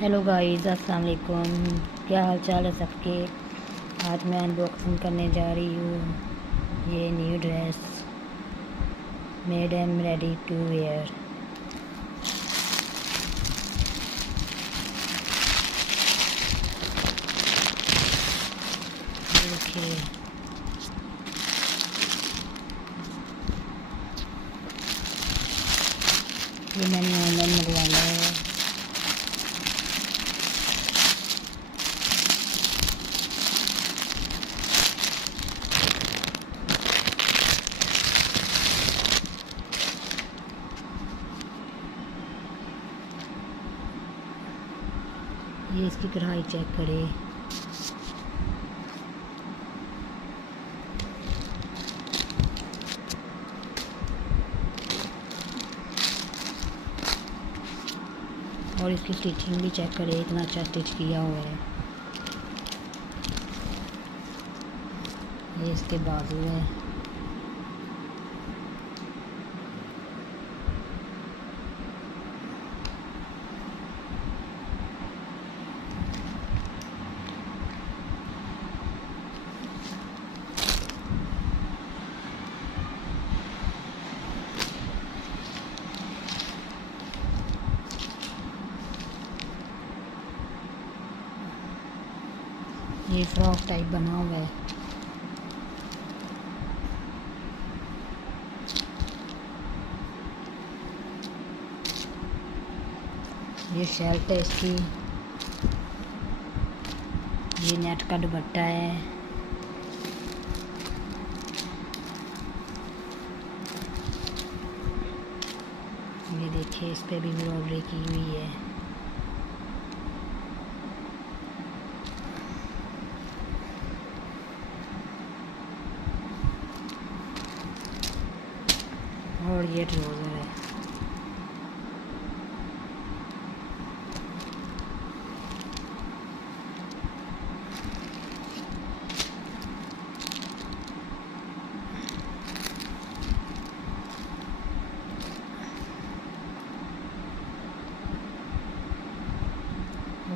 Hello guys, अस्सलाम वालेकुम। क्या हाल चाल है सबके। आज मैं अनबॉक्सिंग करने जा रही हूँ ये new dress made am ready to wear. देखिए ये मैंने ऑनलाइन मंगवाया है। ये इसकी कढ़ाई चेक करें। और इसकी स्टिचिंग भी चेक करें, इतना अच्छा स्टिच किया हुआ है। ये इसके बाजू है। ये फ्रॉक टाइप बना हुआ है। ये शर्ट है इसकी। ये नेट का दुपट्टा है। ये देखिए, इस पे भी एम्ब्रॉयडरी की हुई है। और ये ट्राउज़र है।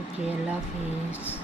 ओके, अल्लाह हाफिज़।